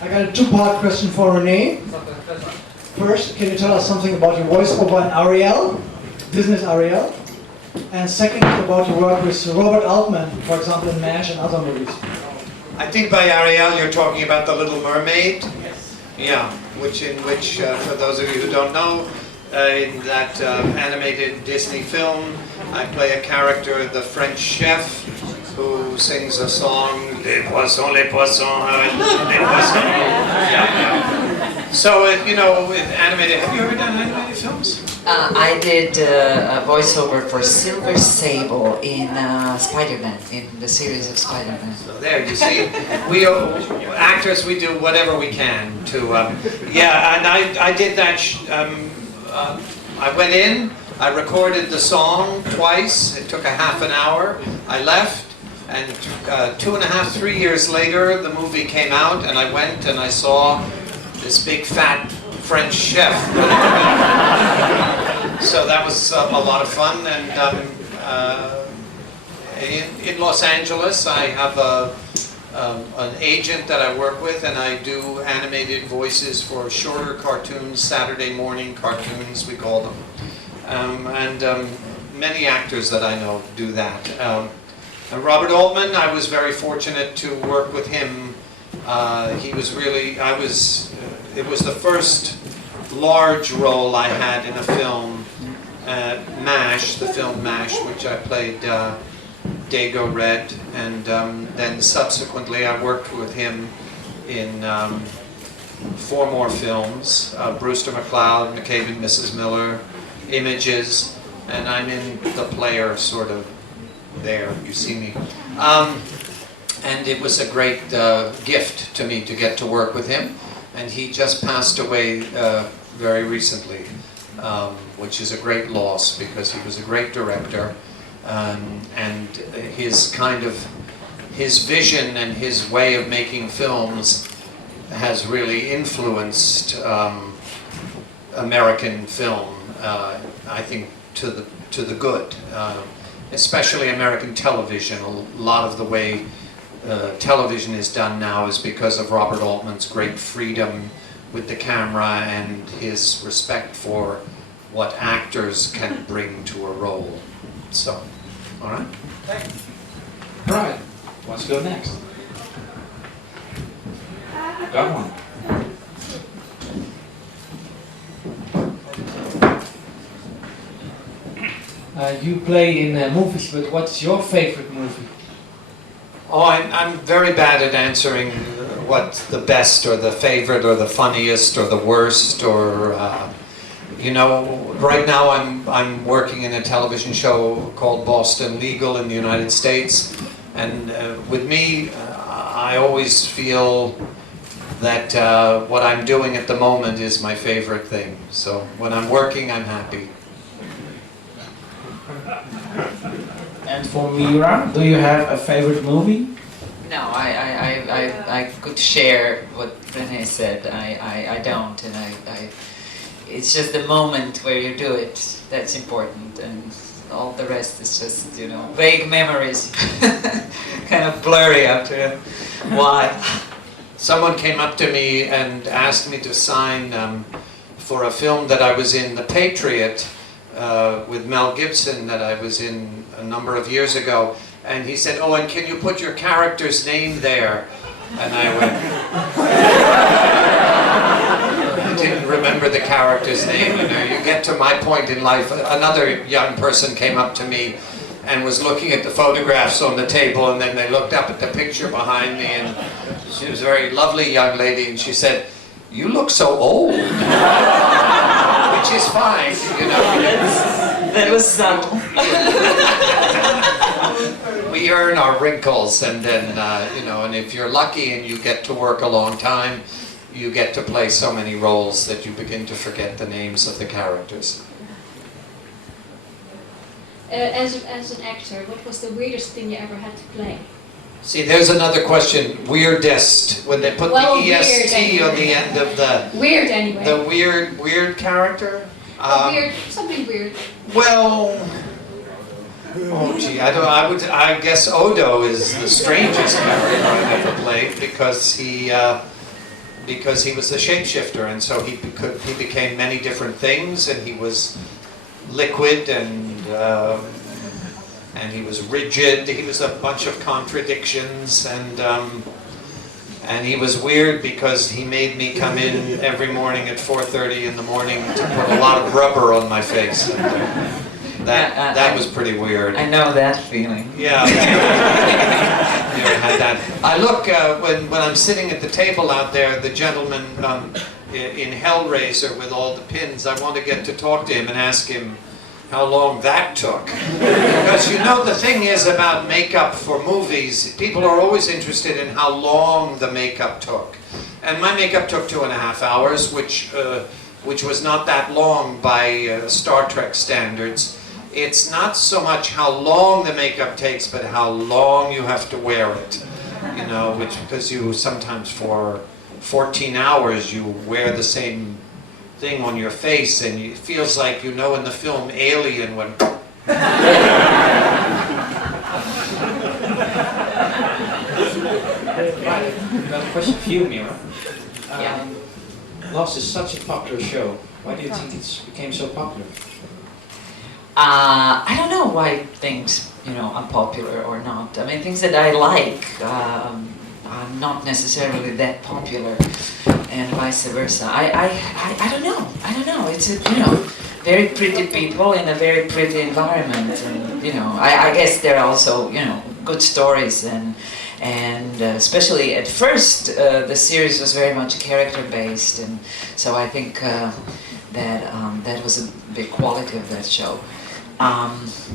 I got a two-part question for Rene. First, can you tell us something about your voiceover in Ariel, Disney's Ariel? And second, about your work with Robert Altman, for example, in MASH and other movies. I think by Ariel you're talking about The Little Mermaid. Yes. Yeah, in which, for those of you who don't know, in that animated Disney film, I play a character, the French chef, who sings a song, Les poissons, les poissons, I love les poissons. Yeah. So, you know, with animated, have you ever done animated films? I did a voiceover for Silver Sable in Spider-Man, in the series of Spider-Man. So there, you see, we actors, we do whatever we can to, yeah, and I did that, I went in, I recorded the song twice, it took a half an hour, I left, and 2.5, 3 years later, the movie came out, and I went and I saw this big fat French chef. So that was a lot of fun, and in Los Angeles I have an agent that I work with, and I do animated voices for shorter cartoons, Saturday morning cartoons we call them, and many actors that I know do that. And Robert Altman, I was very fortunate to work with him. He was really, it was the first large role I had in a film, MASH, the film MASH, which I played Dago Red, and then subsequently I worked with him in 4 more films, Brewster McCloud, McCabe and Mrs. Miller, Images, and I'm in the player sort of there, you see me. And it was a great gift to me to get to work with him, and he just passed away very recently, which is a great loss because he was a great director, and his vision and his way of making films has really influenced American film, I think, to the good, especially American television. A lot of the way television is done now is because of Robert Altman's great freedom with the camera and his respect for what actors can bring to a role. So, all right? Right. Let's go next. Got one. You play in movies, but what's your favorite movie? Oh, I'm very bad at answering what's the best or the favorite or the funniest or the worst, or you know, right now I'm working in a television show called Boston Legal in the United States, and with me I always feel that what I'm doing at the moment is my favorite thing. So when I'm working, I'm happy. And for Mira, do you have a favorite movie? No, I could share what Rene said. I don't, and it's just the moment where you do it that's important, and all the rest is just, you know, vague memories, kind of blurry after a while. Someone came up to me and asked me to sign for a film that I was in, The Patriot, with Mel Gibson, that I was in a number of years ago, and he said, "Oh, and can you put your character's name there?" And I went, I didn't remember the character's name. You know, you get to my point in life. Another young person came up to me and was looking at the photographs on the table, and then they looked up at the picture behind me, and she was a very lovely young lady, and she said, "You look so old." Which is fine, you know. That was subtle. We earn our wrinkles, and then, you know, and if you're lucky and you get to work a long time, you get to play so many roles that you begin to forget the names of the characters. As an actor, what was the weirdest thing you ever had to play? See, there's another question. Weirdest, when they put the EST anyway. On the end of the... Weird anyway. The weird character? Something weird. Well... Oh gee, I guess Odo is the strangest character I've ever played, because he because he was a shapeshifter, and so he became many different things, and he was liquid and he was rigid. He was a bunch of contradictions, and he was weird because he made me come in every morning at 4:30 in the morning to put a lot of rubber on my face. And, that was pretty weird. I know that feeling. Yeah. You ever had that? I look, when I'm sitting at the table out there, the gentleman in Hellraiser with all the pins, I want to get to talk to him and ask him how long that took. Because you know, the thing is about makeup for movies, people are always interested in how long the makeup took. And my makeup took 2.5 hours, which was not that long by Star Trek standards. It's not so much how long the makeup takes, but how long you have to wear it. You know, because you sometimes for 14 hours you wear the same thing on your face, and it feels like, you know, in the film Alien when... I've got a question for you, Mira. Yeah. Lost is such a popular show. Why do you think it became so popular? I don't know why things, you know, are popular or not. I mean, things that I like are not necessarily that popular, and vice versa. I don't know. I don't know. It's you know, very pretty people in a very pretty environment, and you know, I guess there are also, you know, good stories, and especially at first the series was very much character based, and so I think that was a big quality of that show.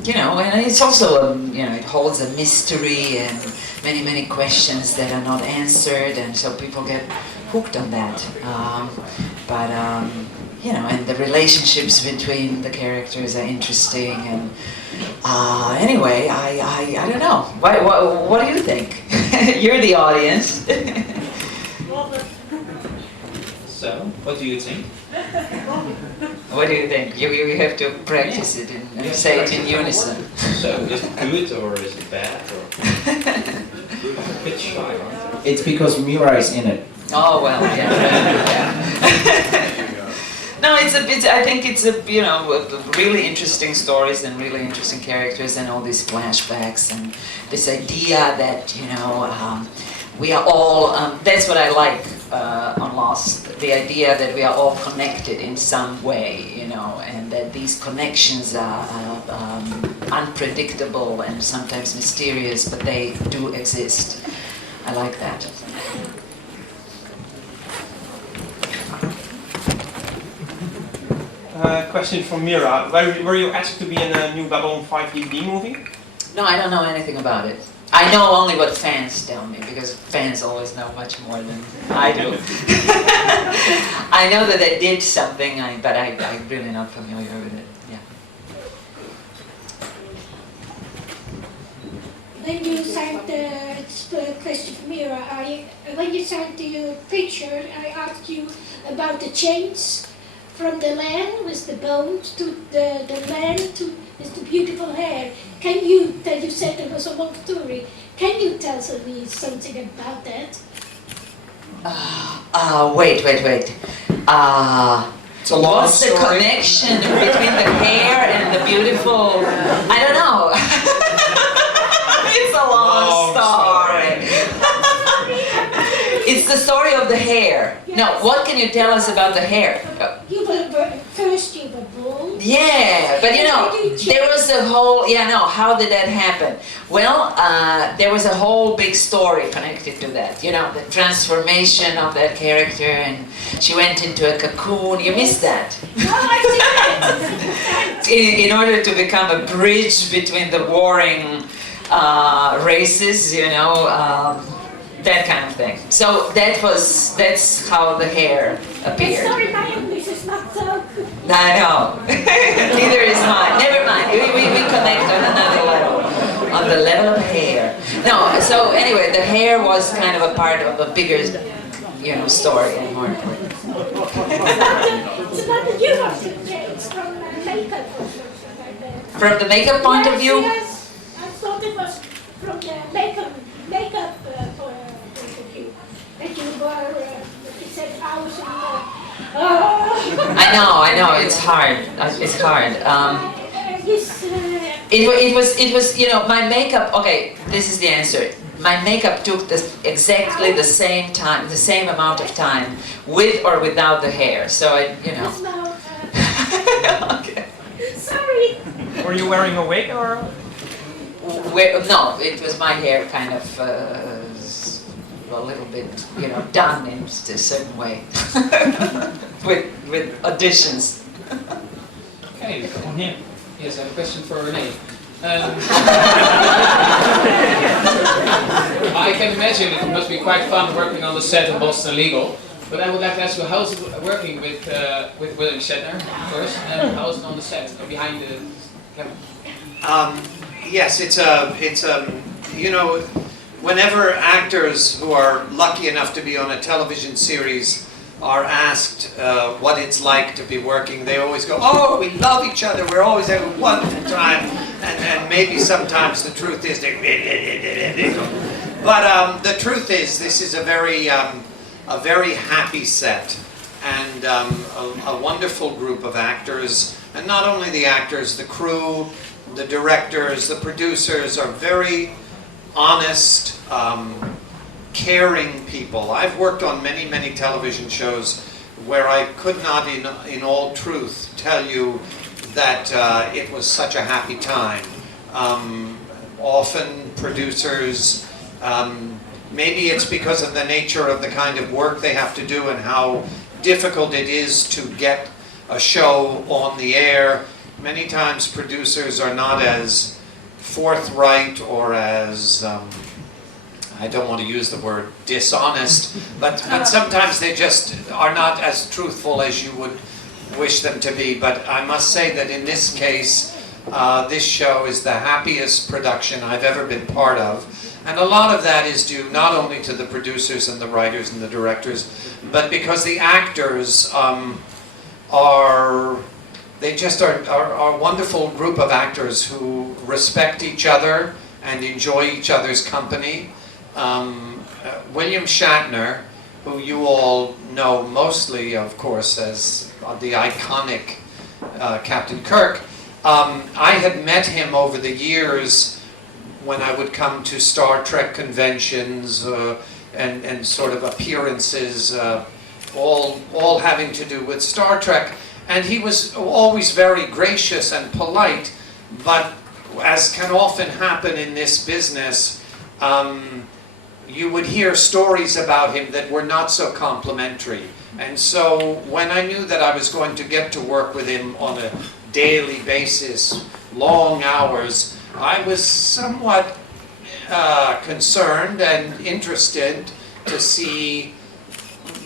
You know, and it's also, you know, it holds a mystery and many questions that are not answered, and so people get hooked on that. You know, and the relationships between the characters are interesting, and anyway, I don't know. What do you think? You're the audience. So, what do you think? What do you think? You have to practice it and say it in unison. So, is it good or is it bad? Or... a bit shy, aren't It's because Mira is in it. Oh well, yeah. No, I think it's a, you know, really interesting stories and really interesting characters and all these flashbacks and this idea that, you know, we are all, that's what I like on Lost, the idea that we are all connected in some way, you know, and that these connections are unpredictable and sometimes mysterious, but they do exist. I like that. Question from Mira. Were you asked to be in a new Babylon 5 DVD movie? No, I don't know anything about it. I know only what fans tell me, because fans always know much more than I do. I know that they did something, but I'm really not familiar with it. Yeah. When you signed it's a question for Mira, when you signed your picture, I asked you about the chains from the land with the bones to the land with the beautiful hair. Can you said it was a long story. Can you tell me something about that? Wait. It's a long What's story. the connection between the hair and the beautiful? I don't know. It's a long story. It's the story of the hair. Yes. No, what can you tell us about the hair? First you were born. Yeah, but you know, there was a whole, how did that happen? Well, there was a whole big story connected to that, you know, the transformation of that character, and she went into a cocoon. You missed that. No, I didn't. In order to become a bridge between the warring races, you know, that kind of thing. So that's how the hair appeared. Sorry, my English is not so good. I know. Neither is mine. Never mind. We connect on another level, on the level of hair. No. So anyway, the hair was kind of a part of a bigger, you know, story and more important. It's about the humor. It's from makeup or something like that. From the makeup point of view. Yes, I thought it was from the makeup point of view. That you were, you said house and I know, it's hard. It's hard. this, It was, you know, my makeup, okay, this is the answer. My makeup took exactly the same time, the same amount of time, with or without the hair. So I, you know. Okay. sorry. Were you wearing a wig or? No, it was my hair kind of a little bit, you know, done in a certain way. with additions. Okay, on here. Yes, I have a question for Rene. I can imagine it must be quite fun working on the set of Boston Legal. But I would like to ask you, how's it working with William Shatner first, and how is it on the set, behind the camera? Yes, it's you know, whenever actors who are lucky enough to be on a television series are asked what it's like to be working, they always go, "Oh, we love each other. We're always having a wonderful time." And maybe sometimes the truth is they, but the truth is this is a very happy set and a wonderful group of actors, and not only the actors, the crew, the directors, the producers are very honest, caring people. I've worked on many, many television shows where I could not in all truth tell you that it was such a happy time. Often producers, maybe it's because of the nature of the kind of work they have to do and how difficult it is to get a show on the air. Many times producers are not as forthright or as, I don't want to use the word dishonest, but sometimes they just are not as truthful as you would wish them to be. But I must say that in this case, this show is the happiest production I've ever been part of. And a lot of that is due not only to the producers and the writers and the directors, but because the actors are a wonderful group of actors who respect each other and enjoy each other's company. William Shatner, who you all know mostly, of course, as the iconic Captain Kirk, I had met him over the years when I would come to Star Trek conventions and sort of appearances, all having to do with Star Trek. And he was always very gracious and polite, but as can often happen in this business, you would hear stories about him that were not so complimentary. And so when I knew that I was going to get to work with him on a daily basis, long hours, I was somewhat concerned and interested to see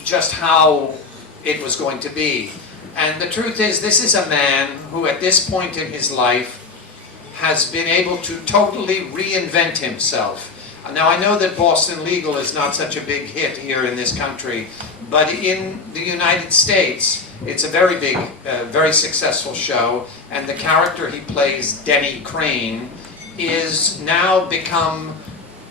just how it was going to be. And the truth is, this is a man who at this point in his life has been able to totally reinvent himself. Now I know that Boston Legal is not such a big hit here in this country, but in the United States it's a very big, very successful show, and the character he plays, Denny Crane, is now become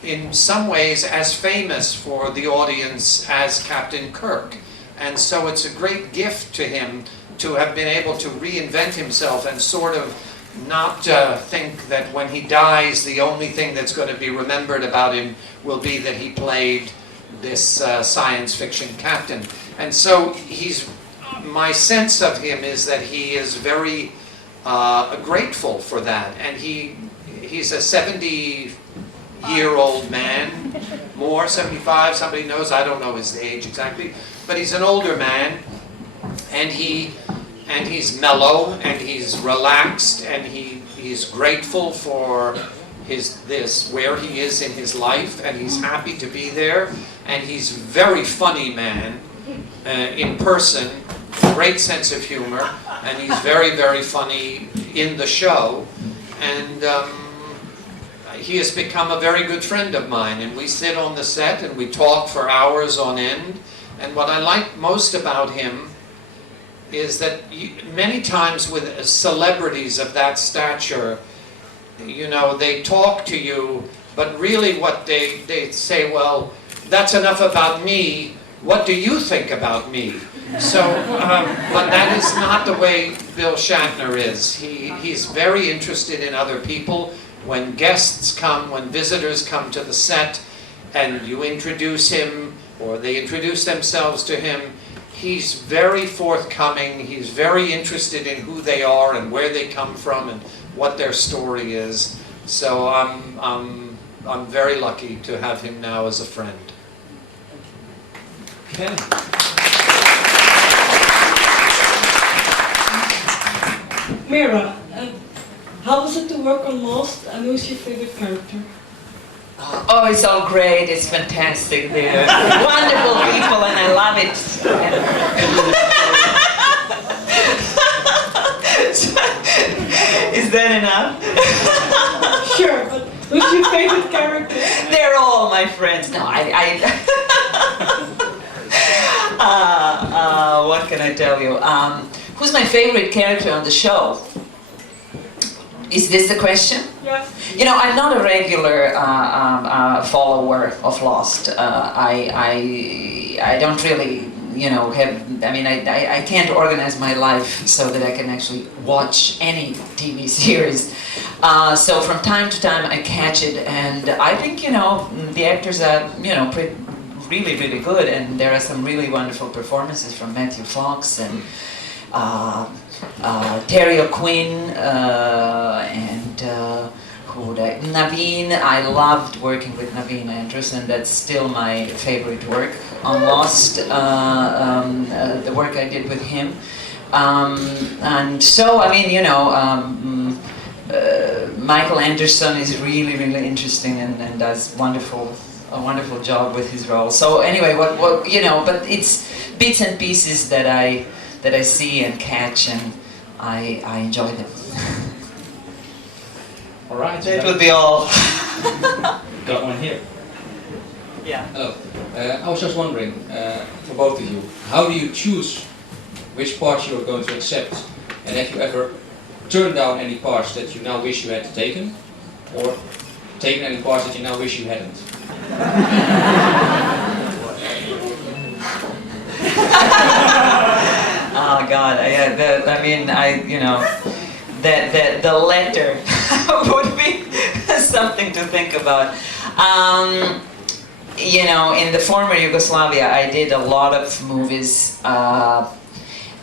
in some ways as famous for the audience as Captain Kirk. And so it's a great gift to him to have been able to reinvent himself and sort of not think that when he dies, the only thing that's going to be remembered about him will be that he played this science fiction captain. And so my sense of him is that he is very grateful for that. And he's a 70-year-old man, more, 75, somebody knows, I don't know his age exactly, but he's an older man, and he's mellow, and he's relaxed, and he's grateful for where he is in his life, and he's happy to be there, and he's a very funny man in person, great sense of humor, and he's very, very funny in the show, and he has become a very good friend of mine, and we sit on the set and we talk for hours on end. And what I like most about him is that many times with celebrities of that stature, you know, they talk to you, but really what they say, well, that's enough about me, what do you think about me? So, but that is not the way Bill Shatner is. He's very interested in other people. When guests come, when visitors come to the set, and you introduce him, or they introduce themselves to him, he's very forthcoming. He's very interested in who they are and where they come from and what their story is. So I'm very lucky to have him now as a friend. Okay. Mira, how was it to work on Lost, and who's your favorite character? Oh, it's all great. It's fantastic. They're wonderful people, and I love it. Is that enough? Sure, but who's your favorite character? They're all my friends. No, what can I tell you? Who's my favorite character on the show? Is this the question? Yeah. You know, I'm not a regular follower of Lost. I don't really, you know, I can't organize my life so that I can actually watch any TV series. So from time to time I catch it, and I think, you know, the actors are, you know, really, really good, and there are some really wonderful performances from Matthew Fox and Terry O'Quinn and Naveen. I loved working with Naveen Andrews, and that's still my favorite work on Lost, the work I did with him. And so, I mean, you know, Michael Anderson is really, really interesting and does a wonderful job with his role. So anyway, what you know, but it's bits and pieces that I see and catch, and I enjoy them. All right. That would be all. Got one here. Yeah. Hello. I was just wondering, for both of you, how do you choose which parts you are going to accept? And have you ever turned down any parts that you now wish you had taken? Or taken any parts that you now wish you hadn't? Oh God! You know, the letter would be something to think about. You know, in the former Yugoslavia, I did a lot of movies that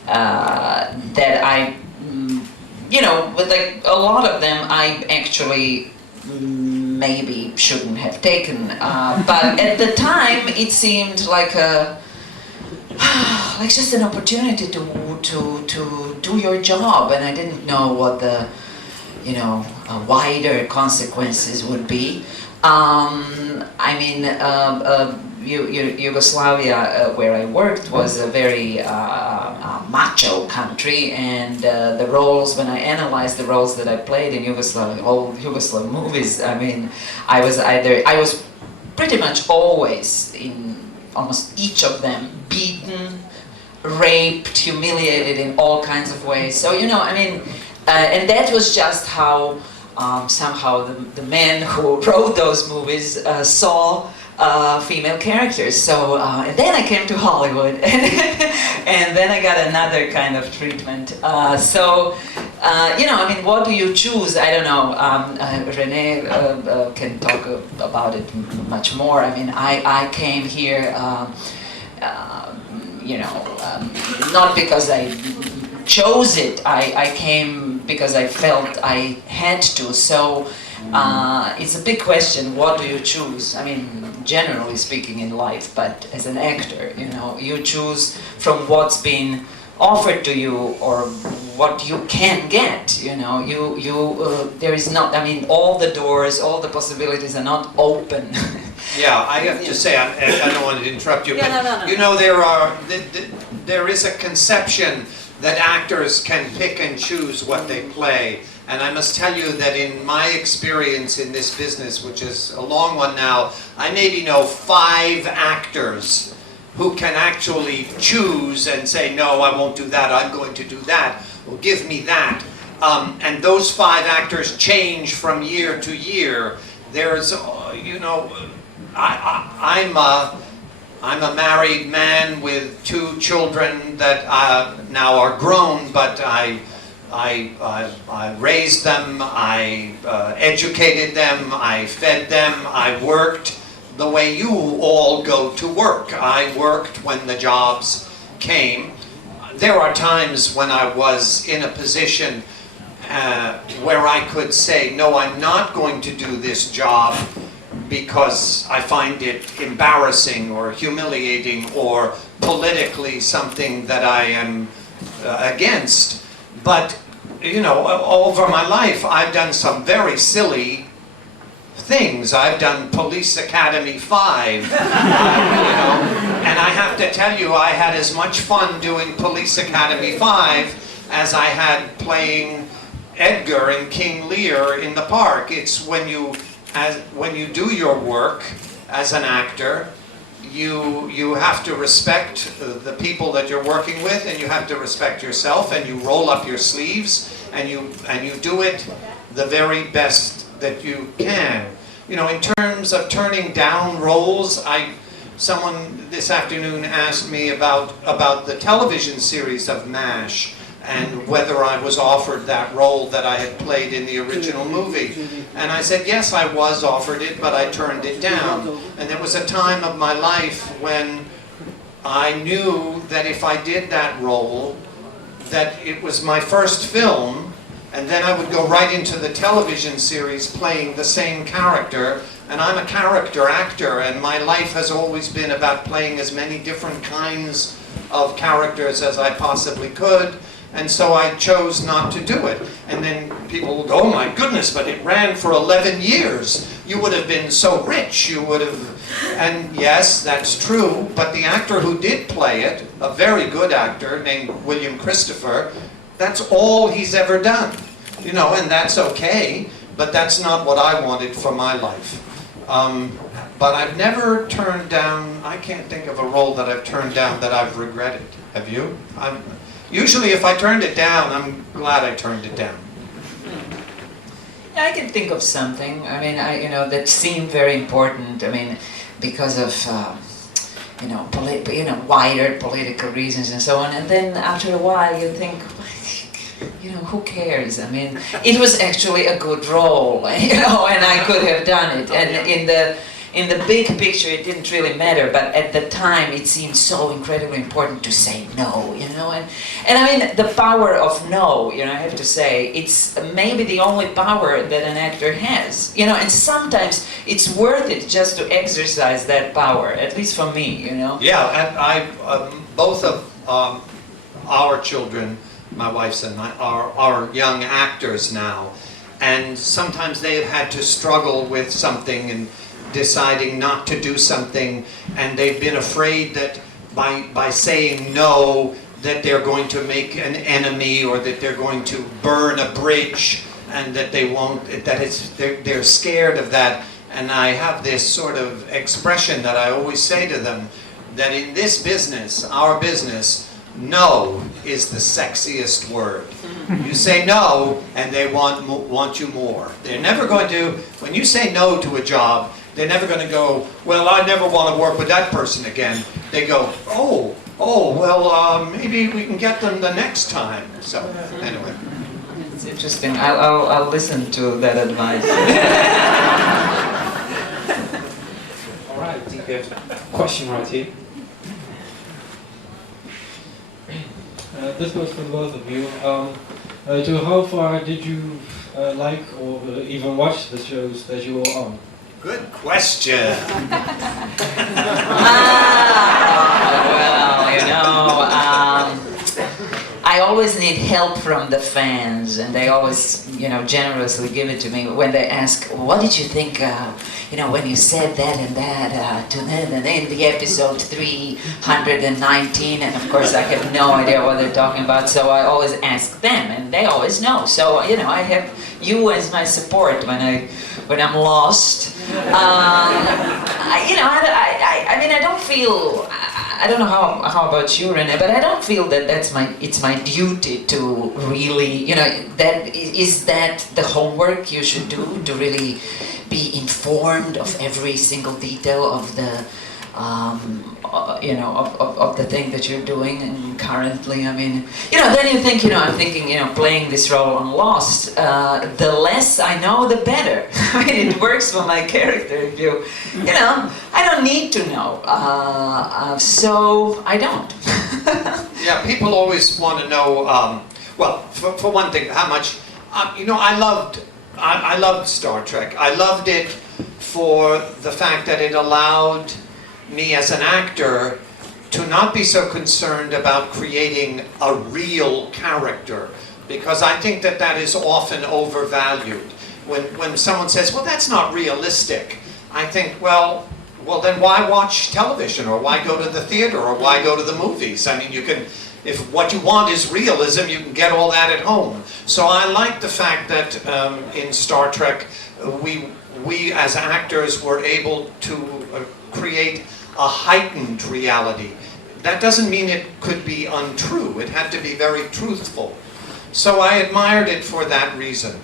I, you know, but like a lot of them, I actually maybe shouldn't have taken. But at the time, it seemed like like just an opportunity to do your job, and I didn't know what the, you know, wider consequences would be. I mean, Yugoslavia, where I worked, was a very macho country, and the roles, when I analyzed the roles that I played in Yugoslavia, all Yugoslav movies, I mean, I was pretty much always in almost each of them beaten, raped, humiliated in all kinds of ways. So, you know, I mean, and that was just how somehow the men who wrote those movies saw female characters. So, and then I came to Hollywood, and then I got another kind of treatment. So, you know, I mean, what do you choose? I don't know. Rene can talk about it much more. I mean, I came here, you know, not because I chose it. I came because I felt I had to. So it's a big question. What do you choose? I mean, generally speaking in life, but as an actor, you know, you choose from what's been offered to you or what you can get. You know, there is not. I mean, all the doors, all the possibilities are not open. Yeah, I have to say, I don't want to interrupt you, Yeah, but no. you know, there is a conception that actors can pick and choose what they play. And I must tell you that in my experience in this business, which is a long one now, I maybe know 5 actors who can actually choose and say, no, I won't do that, I'm going to do that, or give me that. And those 5 actors change from year to year. There's, you know, I'm a married man with 2 children that now are grown, but I raised them, I educated them, I fed them, I worked the way you all go to work. I worked when the jobs came. There are times when I was in a position where I could say, no, I'm not going to do this job because I find it embarrassing or humiliating or politically something that I am against. But, you know, over my life, I've done some very silly things. I've done Police Academy 5, you know, and I have to tell you, I had as much fun doing Police Academy 5 as I had playing Edgar in King Lear in the park. It's when you do your work as an actor, you have to respect the people that you're working with, and you have to respect yourself, and you roll up your sleeves, and you do it the very best that you can. You know, in terms of turning down roles, someone this afternoon asked me about the television series of MASH and whether I was offered that role that I had played in the original movie. And I said, yes, I was offered it, but I turned it down. And there was a time of my life when I knew that if I did that role, that it was my first film, and then I would go right into the television series playing the same character. And I'm a character actor, and my life has always been about playing as many different kinds of characters as I possibly could. And so I chose not to do it. And then people will go, oh my goodness, but it ran for 11 years. You would have been so rich, you would have... And yes, that's true, but the actor who did play it, a very good actor named William Christopher, that's all he's ever done. You know, and that's okay, but that's not what I wanted for my life. But I've never turned down, I can't think of a role that I've turned down that I've regretted. Have you? Usually if I turned it down, I'm glad I turned it down. Yeah, I can think of something. I mean, you know, that seemed very important. I mean, because of wider political reasons and so on. And then after a while, you think, you know, who cares? I mean, it was actually a good role, you know, and I could have done it. And in the big picture, it didn't really matter, but at the time, it seemed so incredibly important to say no, you know. And I mean, the power of no, you know, I have to say, it's maybe the only power that an actor has, you know. And sometimes it's worth it just to exercise that power, at least for me, you know. Yeah, and both of our children, my wife's and I, are young actors now, and sometimes they've had to struggle with something and deciding not to do something, and they've been afraid that by saying no, that they're going to make an enemy, or that they're going to burn a bridge, and that they won't, they're scared of that. And I have this sort of expression that I always say to them, that in this business, our business, no is the sexiest word. You say no, and they want you more. They're never going to, when you say no to a job, they're never going to go, well, I never want to work with that person again. They go, oh, well, maybe we can get them the next time. So, anyway. It's interesting. I'll listen to that advice. All right, I think we have a question right here. This goes for both of you. To how far did you like or even watch the shows that you were on? Good question. Well, you know, I always need help from the fans, and they always, you know, generously give it to me when they ask, what did you think, you know, when you said that and that to them, and in the episode 319, and of course I have no idea what they're talking about, so I always ask them, and they always know. So, you know, I have you as my support when I'm lost. I mean, I don't feel. I don't know how about you, Rene, but I don't feel that it's my duty to really, you know, is that the homework you should do, to really be informed of every single detail of the you know, of the thing that you're doing. And currently, I mean, you know, then you think, you know, I'm thinking, you know, playing this role on Lost, the less I know, the better. I mean, it works for my character. If you know, I don't need to know, so I don't. Yeah, people always want to know, well, for one thing, how much, you know, I loved Star Trek. I loved it for the fact that it allowed me as an actor to not be so concerned about creating a real character, because I think that that is often overvalued. When someone says, well, that's not realistic, I think, well, then why watch television, or why go to the theater, or why go to the movies? I mean, you can, if what you want is realism, you can get all that at home. So I like the fact that in Star Trek, we as actors were able to create a heightened reality. That doesn't mean it could be untrue. It had to be very truthful. So I admired it for that reason.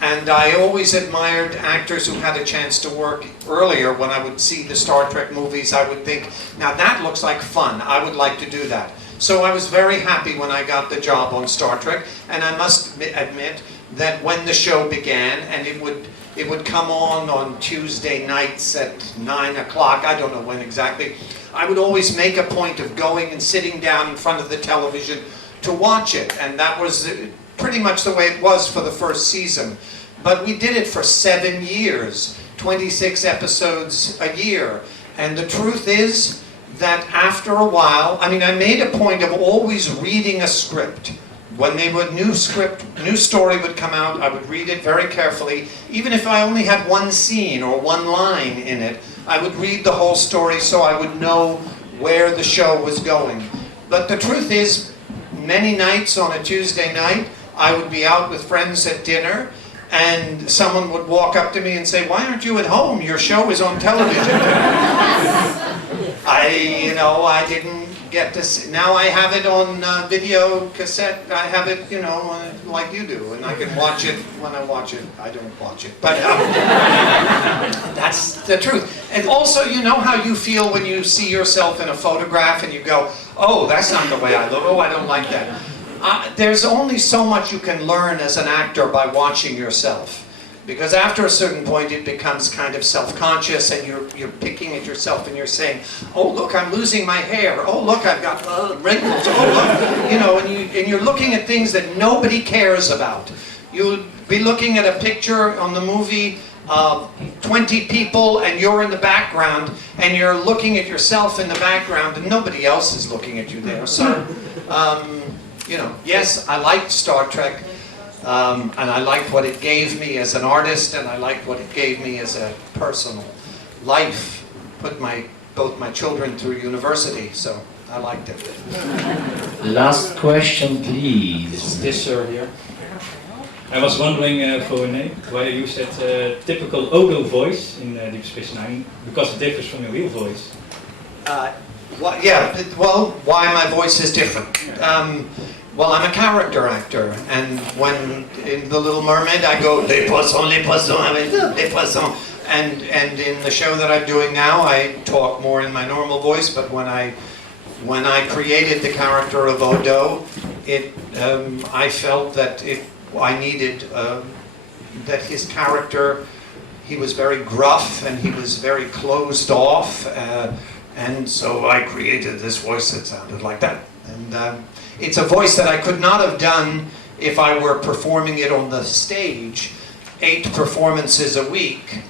And I always admired actors who had a chance to work earlier. When I would see the Star Trek movies, I would think, now that looks like fun. I would like to do that. So I was very happy when I got the job on Star Trek. And I must admit that when the show began, and it would come on Tuesday nights at 9 o'clock, I don't know when exactly, I would always make a point of going and sitting down in front of the television to watch it. And that was pretty much the way it was for the first season. But we did it for 7 years, 26 episodes a year. And the truth is that after a while, I mean, I made a point of always reading a script. When they would new story would come out, I would read it very carefully. Even if I only had one scene or one line in it, I would read the whole story so I would know where the show was going. But the truth is, many nights on a Tuesday night, I would be out with friends at dinner, and someone would walk up to me and say, "Why aren't you at home? Your show is on television." I didn't get to see. Now I have it on video cassette. I have it, like you do, and I can watch it when I watch it. I don't watch it, but that's the truth. And also, you know how you feel when you see yourself in a photograph and you go, "Oh, that's not the way I look. Oh, I don't like that." There's only so much you can learn as an actor by watching yourself. Because after a certain point it becomes kind of self-conscious, and you're picking at yourself and you're saying, "Oh look, I'm losing my hair. Oh look, I've got wrinkles. Oh look," and you're looking at things that nobody cares about. You'll be looking at a picture on the movie of 20 people, and you're in the background, and you're looking at yourself in the background, and nobody else is looking at you there. So, yes, I liked Star Trek. And I liked what it gave me as an artist, and I liked what it gave me as a personal life. Put both my children through university, so I liked it. Last question, please. It's this sir here. I was wondering for Rene why you said typical Odo voice in Deep Space Nine, because it differs from your real voice. Why my voice is different. Well, I'm a character actor, and when in The Little Mermaid I go, les poissons, les poissons. And in the show that I'm doing now, I talk more in my normal voice, but when I created the character of Odo, I felt that I needed, that his character, he was very gruff and he was very closed off, and so I created this voice that sounded like that. And it's a voice that I could not have done if I were performing it on the stage, 8 performances a week.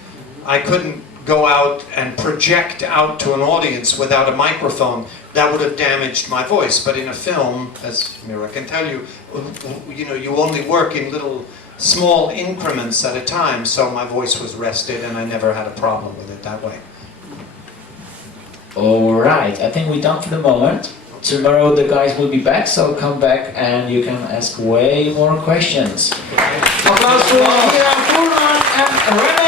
I couldn't go out and project out to an audience without a microphone. That would have damaged my voice. But in a film, as Mira can tell you, you only work in little small increments at a time, so my voice was rested and I never had a problem with it that way. All right, I think we're done for the moment. Tomorrow the guys will be back, so come back and you can ask way more questions. Applaus for Mira, Furlan and Rene.